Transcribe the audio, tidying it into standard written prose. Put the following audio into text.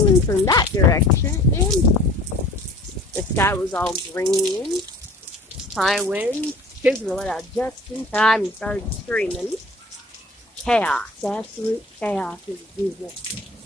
coming from that direction, and the sky was all green, high winds. Kids were let out just in time and started screaming. Chaos, absolute chaos is business.